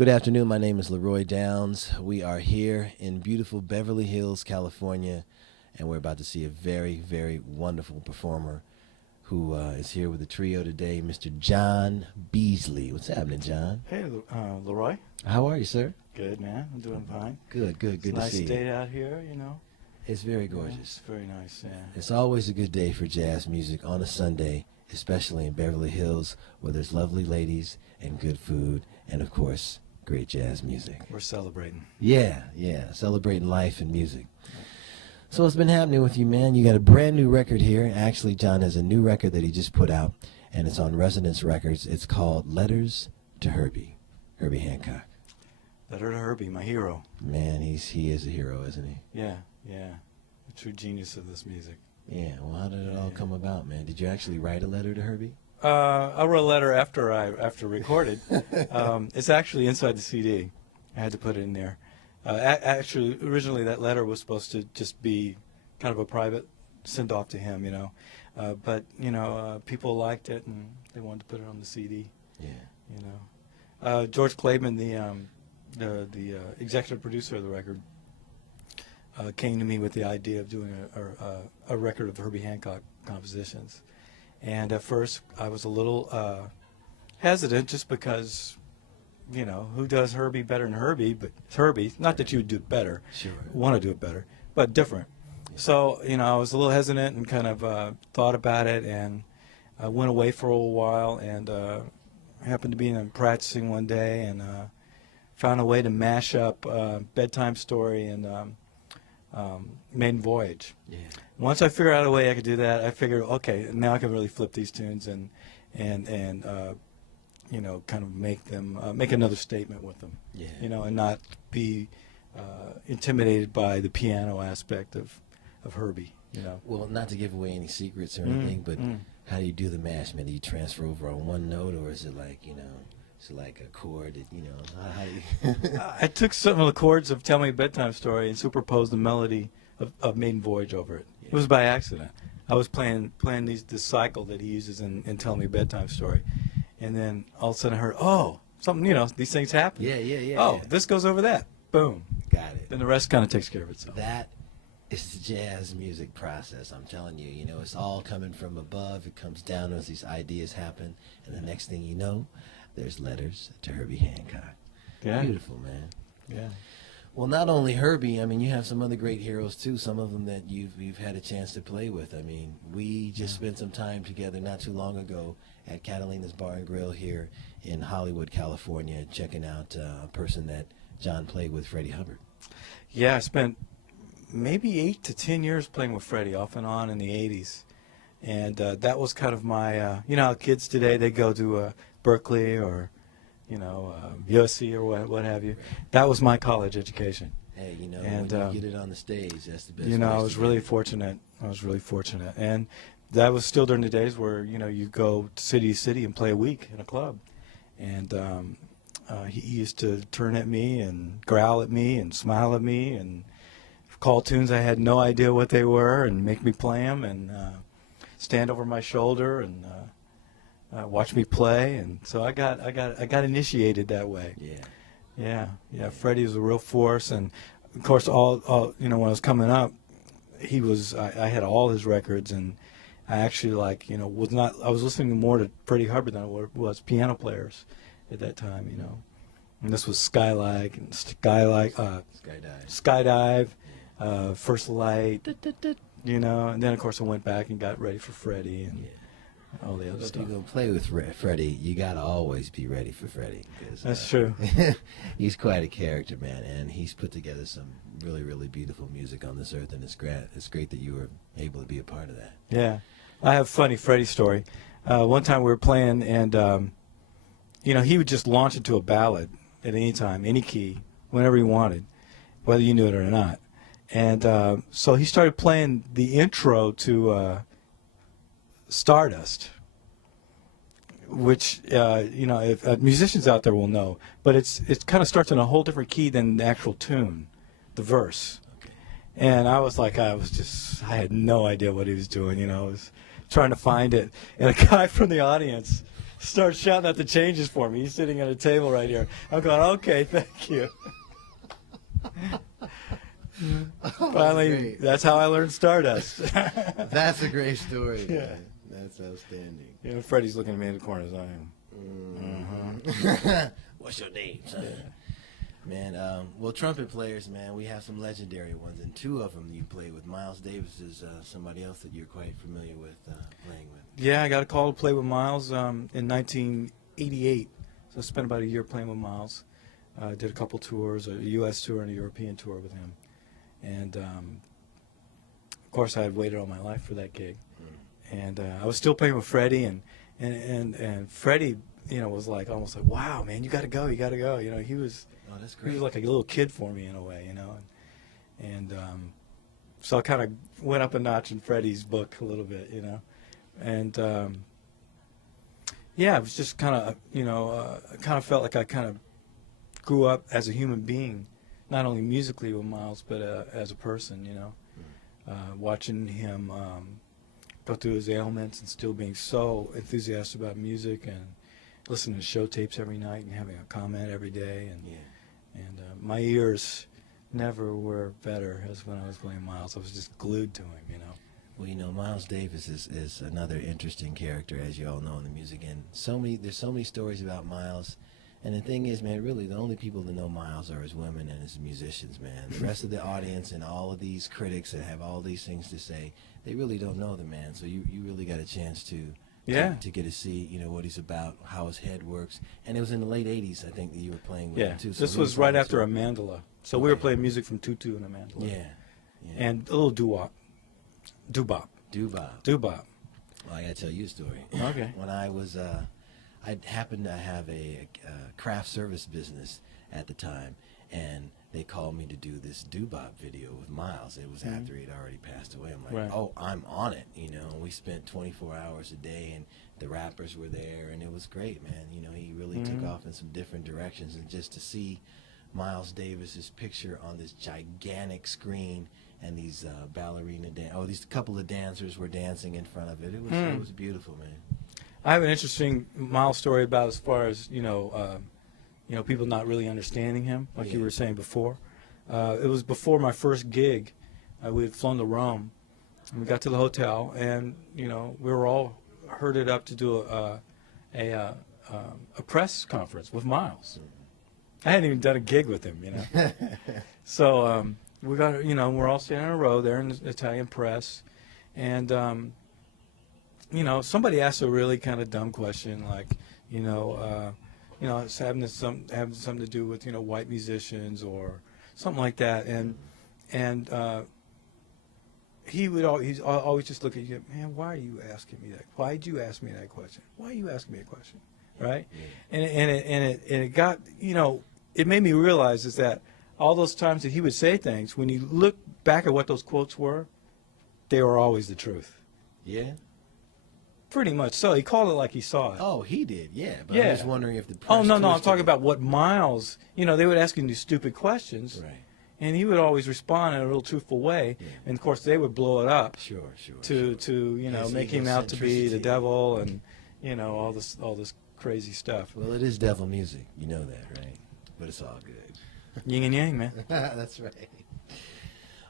Good afternoon. My name is Leroy Downs. We are here in beautiful Beverly Hills, California, and we're about to see a very, very wonderful performer who is here with the trio today, Mr. John Beasley. What's happening, John? Hey, Leroy. How are you, sir? Good, man. I'm doing fine. Good to see you. Nice day out here, you know. It's very Yeah, gorgeous. it's very nice, yeah. It's always a good day for jazz music on a Sunday, especially in Beverly Hills, where there's lovely ladies and good food, and of course, great jazz music. We're celebrating. Yeah, celebrating life and music. So what's been happening with you, man? You got a brand new record here. Actually, John has a new record that he just put out, and it's on Resonance Records. It's called Letters to Herbie, Herbie Hancock. Letter to Herbie, my hero. Man, he is a hero, isn't he? Yeah. A true genius of this music. Yeah, well, how did it all come about, man? Did you actually write a letter to Herbie? I wrote a letter after recorded. It's actually inside the CD. I had to put it in there. Actually, originally that letter was supposed to just be kind of a private send-off to him, you know. But, you know, people liked it and they wanted to put it on the CD. Yeah. You know. George Clayman, the executive producer of the record, came to me with the idea of doing a record of Herbie Hancock compositions. And at first I was a little hesitant just because, you know, who does Herbie better than Herbie? But it's Herbie. Not that you would do it better. Sure. Want to do it better, but different. Yeah. So, you know, I was a little hesitant and kind of thought about it, and I went away for a little while, and happened to be practicing one day and found a way to mash up Bedtime Story and Maiden Voyage. Yeah. Once I figured out a way I could do that, I figured, okay, now I can really flip these tunes and you know, kind of make them make another statement with them. Yeah. You know, and not be intimidated by the piano aspect of Herbie. You know. Well, not to give away any secrets or anything, but how do you do the mash, man? Do you transfer over on one note, or is it like, you know, is it like a chord that, you know, how do you... I took some of the chords of Tell Me a Bedtime Story and superposed the melody of Maiden Voyage over it. Yeah. It was by accident. I was playing this cycle that he uses in Tell Me a Bedtime Story, and then all of a sudden I heard, oh, something, you know, these things happen. Yeah. Oh, this goes over that. Boom. Got it. Then the rest kind of takes care of itself. That is the jazz music process. I'm telling you, you know, it's all coming from above. It comes down as these ideas happen, and the next thing you know, there's Letters to Herbie Hancock. Yeah. Beautiful, man. Yeah. Well, not only Herbie, I mean, you have some other great heroes too. Some of them that you've had a chance to play with. I mean, we just spent some time together not too long ago at Catalina's Bar and Grill here in Hollywood, California, checking out a person that John played with, Freddie Hubbard. Yeah, I spent maybe 8 to 10 years playing with Freddie off and on in the 80s. And that was kind of my, you know how kids today, they go to Berkeley or, you know, USC or what have you. That was my college education. Hey, you know, And, when you get it on the stage, that's the best. You know, place I was to really get it. fortunate. And that was still during the days where, you know, you go city to city and play a week in a club. And he used to turn at me and growl at me and smile at me and call tunes I had no idea what they were and make me play them and stand over my shoulder and watch me play. And so I got initiated that way. Yeah. Yeah. Freddie was a real force, and of course, all you know, when I was coming up, I had all his records, and I actually, like, you know, I was listening more to Freddie Hubbard than I was piano players at that time, you know. And this was Skydive, First Light, you know, and then of course I went back and got ready for Freddie and all the other If stuff. you're going to play with Freddie, you got to always be ready for Freddie. That's true. He's quite a character, man, and he's put together some really, really beautiful music on this earth, and it's great that you were able to be a part of that. Yeah. I have a funny Freddie story. One time we were playing, and, you know, he would just launch into a ballad at any time, any key, whenever he wanted, whether you knew it or not. And so he started playing the intro to Stardust, which, you know, if musicians out there will know, but it kind of starts in a whole different key than the actual tune, the verse. Okay. And I was like, I had no idea what he was doing, you know. I was trying to find it. And a guy from the audience starts shouting out the changes for me. He's sitting at a table right here. I'm going, okay, thank you. Finally, that's how I learned Stardust. That's a great story. Yeah. Man. That's outstanding. You know, Freddie's looking at me in the corner as I am. What's your name, son? Man, well, trumpet players, man, we have some legendary ones, and two of them you played with. Miles Davis is somebody else that you're quite familiar with playing with. Yeah, I got a call to play with Miles in 1988. So I spent about a year playing with Miles. Did a couple tours, a U.S. tour and a European tour with him. And, of course, I had waited all my life for that gig. And I was still playing with Freddie, and Freddie, you know, was like almost like, wow, man, you got to go, you got to go. You know, he was like a little kid for me in a way, you know. And so I kind of went up a notch in Freddie's book a little bit, you know. And yeah, it was just kind of, you know, I kind of felt like I kind of grew up as a human being, not only musically with Miles, but as a person, you know. Watching him go through his ailments and still being so enthusiastic about music and listening to show tapes every night and having a comment every day. And my ears never were better as when I was playing Miles. I was just glued to him, you know. Well, you know, Miles Davis is another interesting character, as you all know, in the music. And there's so many stories about Miles. And the thing is, man, really, the only people that know Miles are his women and his musicians, man. The rest of the audience and all of these critics that have all these things to say, they really don't know the man. So you really got a chance to get to see, you know, what he's about, how his head works. And it was in the late 80s, I think, that you were playing with him, too. So this was right after a mandala. So we were playing music from Tutu and a mandala. Yeah. And a little doo-wop. Doo-bop. Well, I got to tell you a story. Okay. When I was... I happened to have a craft service business at the time, and they called me to do this doo-bop video with Miles. It was after he'd already passed away. I'm like, oh, I'm on it, you know. We spent 24 hours a day, and the rappers were there, and it was great, man. You know, he really took off in some different directions, and just to see Miles Davis's picture on this gigantic screen and these these couple of dancers were dancing in front of it. It was beautiful, man. I have an interesting Miles story about as far as, you know, people not really understanding him, like you were saying before. It was before my first gig. We had flown to Rome, and we got to the hotel, and, you know, we were all herded up to do a press conference with Miles. I hadn't even done a gig with him, you know. So we got, you know, we're all standing in a row there in the Italian press, and you know, somebody asked a really kind of dumb question, like, it's having something to do with, you know, white musicians or something like that, and he's always just look at you, man, why are you asking me that? Why did you ask me that question? Why are you asking me a question, right? Yeah. And it got, you know, it made me realize is that all those times that he would say things, when you look back at what those quotes were, they were always the truth. Yeah. Pretty much so. He called it like he saw it. Oh, he did, yeah. But I'm just wondering if the press Oh, no, I'm talking it. about what Miles, you know, they would ask him these stupid questions. Right. And he would always respond in a real truthful way. Yeah. And, of course, they would blow it up. Sure. To you know, make him out to be the devil and, you know, all this crazy stuff. Well, it is devil music. You know that, right? But it's all good. Yin and yang, man. That's right.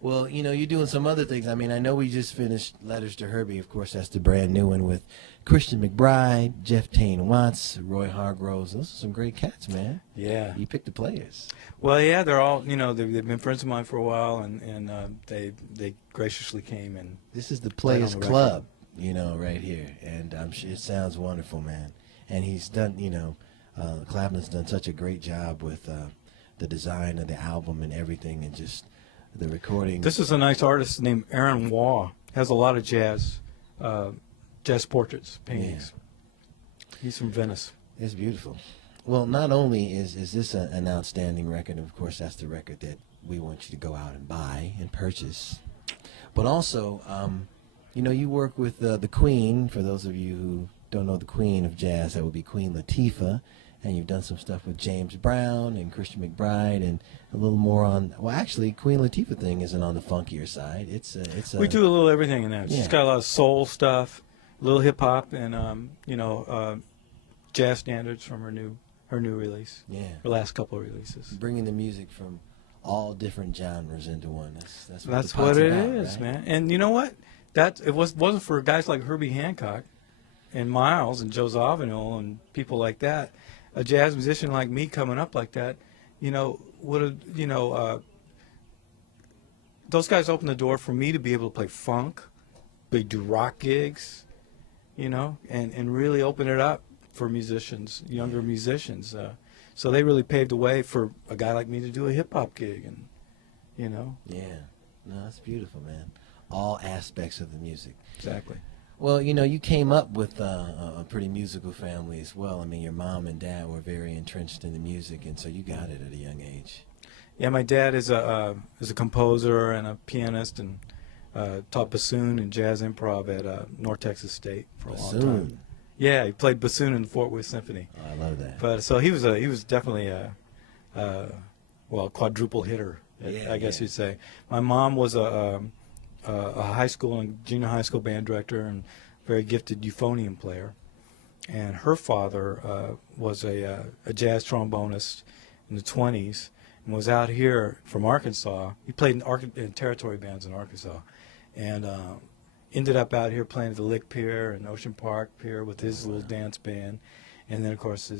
Well, you know, you're doing some other things. I mean, I know we just finished Letters to Herbie. Of course, that's the brand new one with Christian McBride, Jeff Tain Watts, Roy Hargroves. Those are some great cats, man. Yeah. You picked the players. Well, yeah, they're all, you know, they've been friends of mine for a while, and they graciously came. And this is the Players Club, you know, right here. And I'm sure it sounds wonderful, man. And he's done, you know, Clapton's done such a great job with the design of the album and everything, and just the recording. This is a nice artist named Aaron Waugh. Has a lot of jazz portraits, paintings. Yeah. He's from Venice. It's beautiful. Well, not only is this an outstanding record, of course that's the record that we want you to go out and buy and purchase, but also, you know, you work with the Queen. For those of you who don't know the Queen of jazz, that would be Queen Latifah. And you've done some stuff with James Brown and Christian McBride, and a little more on. Well, actually, Queen Latifah thing isn't on the funkier side. We do a little everything in there. She's got a lot of soul stuff, a little hip hop, and jazz standards from her new release. Yeah. Her last couple of releases. Bringing the music from all different genres into one. That's That's the what pot's it about, is, right? man. And you know what? That it wasn't for guys like Herbie Hancock and Miles and Joe Zawinul and people like that. A jazz musician like me coming up like that, would have, those guys opened the door for me to be able to play funk, do rock gigs, and really open it up for musicians, younger musicians. So they really paved the way for a guy like me to do a hip hop gig, and Yeah. No, that's beautiful, man. All aspects of the music. Exactly. Well, you came up with a pretty musical family as well. I mean, your mom and dad were very entrenched in the music, and so you got it at a young age. Yeah, my dad is a composer and a pianist, and taught bassoon and jazz improv at North Texas State for a long time. Yeah, he played bassoon in the Fort Worth Symphony. Oh, I love that. But so he was definitely a quadruple hitter, Yeah, I guess yeah. you'd say. My mom was a high school and junior high school band director and very gifted euphonium player, and her father was a jazz trombonist in the 20s and was out here from Arkansas. He played in territory bands in Arkansas, and ended up out here playing at the Lick Pier and Ocean Park Pier with his little dance band. And then, of course,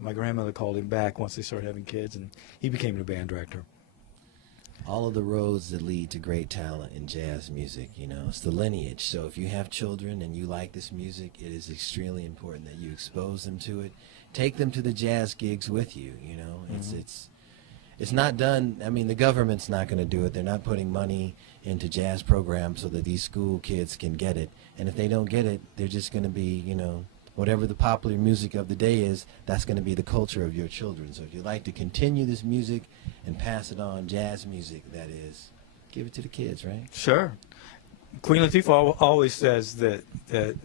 my grandmother called him back once they started having kids, and he became the band director. All of the roads that lead to great talent in jazz music, it's the lineage. So if you have children and you like this music, it is extremely important that you expose them to it. Take them to the jazz gigs with you, It's not done. I mean, the government's not going to do it. They're not putting money into jazz programs so that these school kids can get it. And if they don't get it, they're just going to be, whatever the popular music of the day is, that's going to be the culture of your children. So if you'd like to continue this music and pass it on, jazz music, that is, give it to the kids, right? Sure. Queen Latifah always says that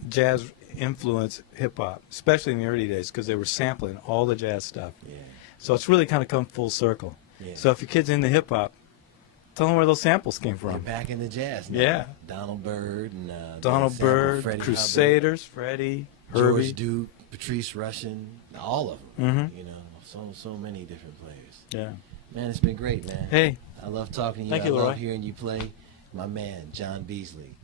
jazz influenced hip-hop, especially in the early days, because they were sampling all the jazz stuff. Yeah. So it's really kind of come full circle. Yeah. So if your kid's into hip-hop, tell them where those samples came You're from. back in the jazz now. Yeah. Donald Byrd and Donald Byrd, Freddie Crusaders, Freddie, Hubbard, Herbie. George Duke, Patrice Rushen, all of them. So many different players. Yeah. Man, it's been great, man. Hey. I love talking to you. Thank I you, love Leroy. hearing you play. My man, John Beasley.